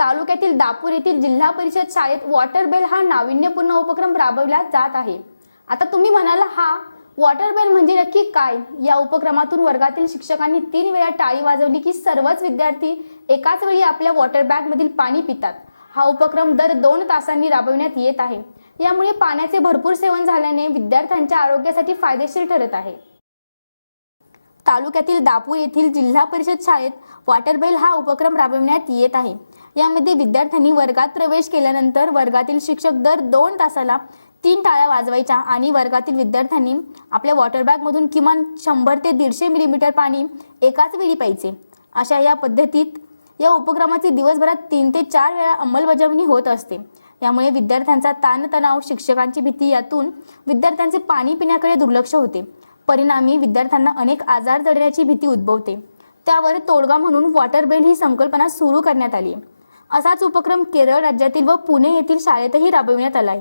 तालुक्यातील दापूर येथील जिल्हा परिषद शाळेत वॉटर बेल हा नाविन्यपूर्ण उपक्रम राबवला जात आहे. आता तुम्ही म्हणाल हा वॉटर बेल म्हणजे नक्की काय? या उपक्रमातून वर्गातील शिक्षकांनी तीन वेळा टाळी वाजवली की सर्वच विद्यार्थी एकाच वेळी आपल्या वॉटर बॅग मधील पाणी पितात. हा उपक्रम दर दोन तासांनी राबविण्यात येत आहे. यामुळे पाण्याचे भरपूर सेवन झाल्याने विद्यार्थ्यांच्या आरोग्यासाठी फायदेशीर ठरत आहे. तालुक्यातील दापूर येथील जिल्हा परिषद शाळेत वॉटर बेल हा उपक्रम राबविण्यात येत आहे. यामध्ये विद्यार्थ्यांनी वर्गात प्रवेश केल्यानंतर वर्गातील शिक्षक दर दोन तासाला तीन टाळ्या वाजवायच्या आणि वर्गातील विद्यार्थ्यांनी आपल्या वॉटर बॅगमधून किमान शंभर ते दीडशे मिलीमीटर पाणी एकाच वेळी प्यायचे. अशा या पद्धतीत या उपक्रमाची दिवसभरात तीन ते चार वेळा अंमलबजावणी होत असते. यामुळे विद्यार्थ्यांचा ताणतणाव शिक्षकांची भीती यातून विद्यार्थ्यांचे पाणी पिण्याकडे दुर्लक्ष होते. परिणामी विद्यार्थ्यांना अनेक आजार जडण्याची भीती उद्भवते. त्यावर तोडगा म्हणून वॉटर बेल ही संकल्पना सुरू करण्यात आली. असाच उपक्रम केरळ राज्यातील व पुणे येथील शाळेतही राबविण्यात आला आहे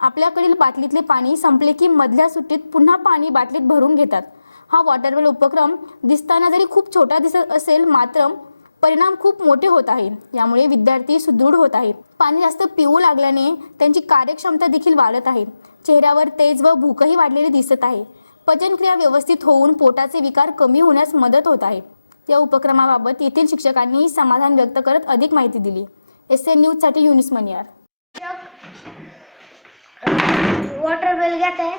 आपल्याकडील बाटलीतले पाणी संपले की मधल्या सुट्टीत पुन्हा पाणी बाटलीत भरून घेतात. हा वॉटरवेल उपक्रम दिसताना जरी खूप छोटा दिसत असेल मात्र परिणाम खूप मोठे होत आहे. यामुळे विद्यार्थी सुदृढ होत आहेत. पाणी जास्त पिऊ लागल्याने त्यांची कार्यक्षमता देखील वाढत आहे. चेहऱ्यावर तेज व भूकही वाढलेली दिसत आहे. पचनक्रिया व्यवस्थित होऊन पोटाचे विकार कमी होण्यास मदत होत आहे. या उपक्रमाबाबत येथील शिक्षकांनी समाधान व्यक्त करत अधिक माहिती दिली. एस एन न्यूजसाठी युनिस मनियार. वॉटर बेल घेत. आहे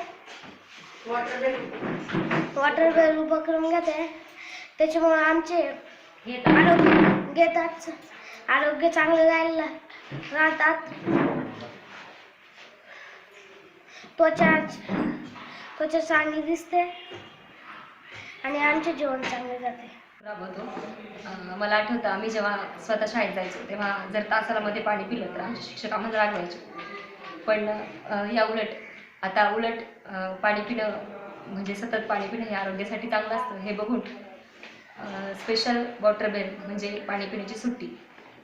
वॉटर बेल उपक्रम घेत. आहे त्याच्यामुळे आमचे आरोग्य घेतात. आरोग्य चांगलं राहायला राहतात. त्वचा त्वचा चांगली दिसते. आणि आमचे जीवन चांगले जाते. राबवतो. मला आठवतं आम्ही जेव्हा स्वतः शाळेत जायचो तेव्हा जर तासाला मध्ये पाणी पिलं तर आमचे शिक्षक आम्हाला रागवायचे. पण या उलट आता उलट पाणी पिणं म्हणजे सतत पाणी पिणं हे आरोग्यासाठी चांगलं असतं हे बघून स्पेशल वॉटर बेल म्हणजे पाणी पिण्याची सुट्टी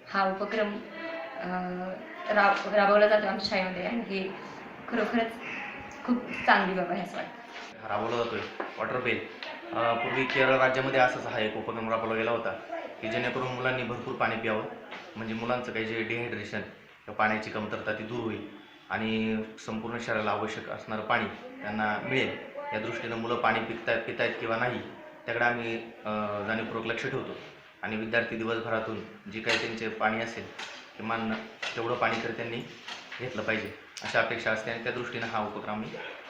हा उपक्रम राब राबवला जातो आमच्या शाळेमध्ये आणि हे खरोखरच खूप चांगली बाबा आहे असं वाटतं. राबवला जातोय. वॉटर बेल पूर्वी केरळ राज्यामध्ये असाच हा एक उपक्रम राबवला गेला होता की जेणेकरून मुलांनी भरपूर पाणी प्यावं. म्हणजे मुलांचं काही जे डिहायड्रेशन किंवा पाण्याची कमतरता ती दूर होईल आणि संपूर्ण शरीराला आवश्यक असणारं पाणी त्यांना मिळेल. या दृष्टीनं मुलं पाणी पिकतायत पितायत किंवा नाही त्याकडे आम्ही जाणीवपूर्वक लक्ष ठेवतो. आणि विद्यार्थी दिवसभरातून जे काही त्यांचे पाणी असेल किमान तेवढं पाणी तर त्यांनी घेतलं पाहिजे. अशा अपेक्षा असते आणि त्या दृष्टीनं हा उपक्रम मी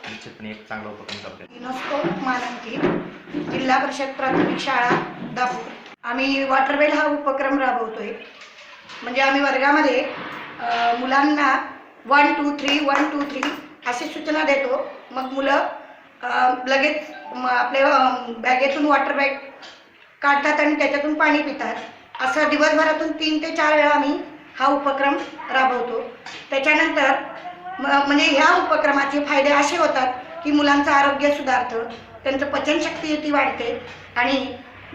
निश्चितपणे एक चांगला उपक्रम करतो युनेस्को मानांकित जिल्हा परिषद प्राथमिक शाळा दापूर आम्ही वॉटरवेल हा उपक्रम राबवतोय. म्हणजे आम्ही वर्गामध्ये मुलांना one two three one two three अशी सूचना देतो. मग मुलं लगेच म आपल्या बॅगेतून वॉटर बॅग काढतात आणि त्याच्यातून पाणी पितात. असं दिवसभरातून तीन ते चार वेळा आम्ही हा उपक्रम राबवतो. त्याच्यानंतर म्हणजे ह्या उपक्रमाचे फायदे असे होतात की मुलांचं आरोग्य सुधारतं त्यांचं पचनशक्ती ती वाढते आणि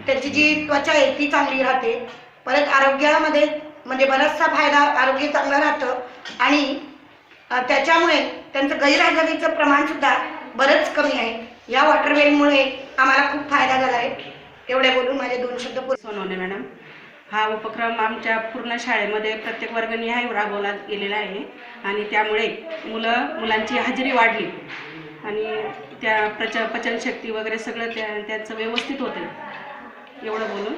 त्यांची जी त्वचा आहे ती चांगली राहते. परत आरोग्यामध्ये म्हणजे बराचसा फायदा आरोग्य चांगलं राहतं आणि त्याच्यामुळे त्यांचं गैरहजेरीचं प्रमाणसुद्धा बरंच कमी आहे. या वॉटरवेलमुळे आम्हाला खूप फायदा झाला आहे. एवढ्या बोलून माझे दोन शब्द पूर्ण सोनवणे मॅडम. हा उपक्रम आमच्या पूर्ण शाळेमध्ये प्रत्येक वर्गनिहाय राबवला गेलेला आहे. आणि त्यामुळे मुलं मुलांची हजेरी वाढली. आणि त्या प्रच पचनशक्ती वगैरे सगळं त्या त्यांचं व्यवस्थित होते एवढं बोलून.